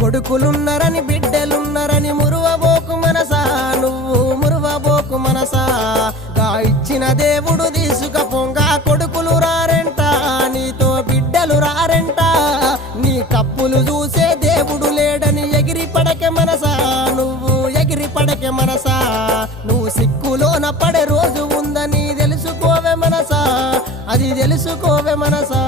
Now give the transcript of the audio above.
కొడుకులున్నరని బిడ్డలున్నరని మురువబోకు మనసా, నువ్వు మురువబోకు మనసా. గా ఇచ్చిన దేవుడు తీసుకపోంగా కొడుకులు రారెంట, నీతో బిడ్డలు రారెంట. నీ తప్పులు చూసే దేవుడు లేడని ఎగిరి పడకే మనసా, నువ్వు ఎగిరి పడకే మనసా. నువ్వు సిక్కులోన పడే రోజు ఉందని తెలుసుకోవే మనసా, అది తెలుసుకోవే మనసా.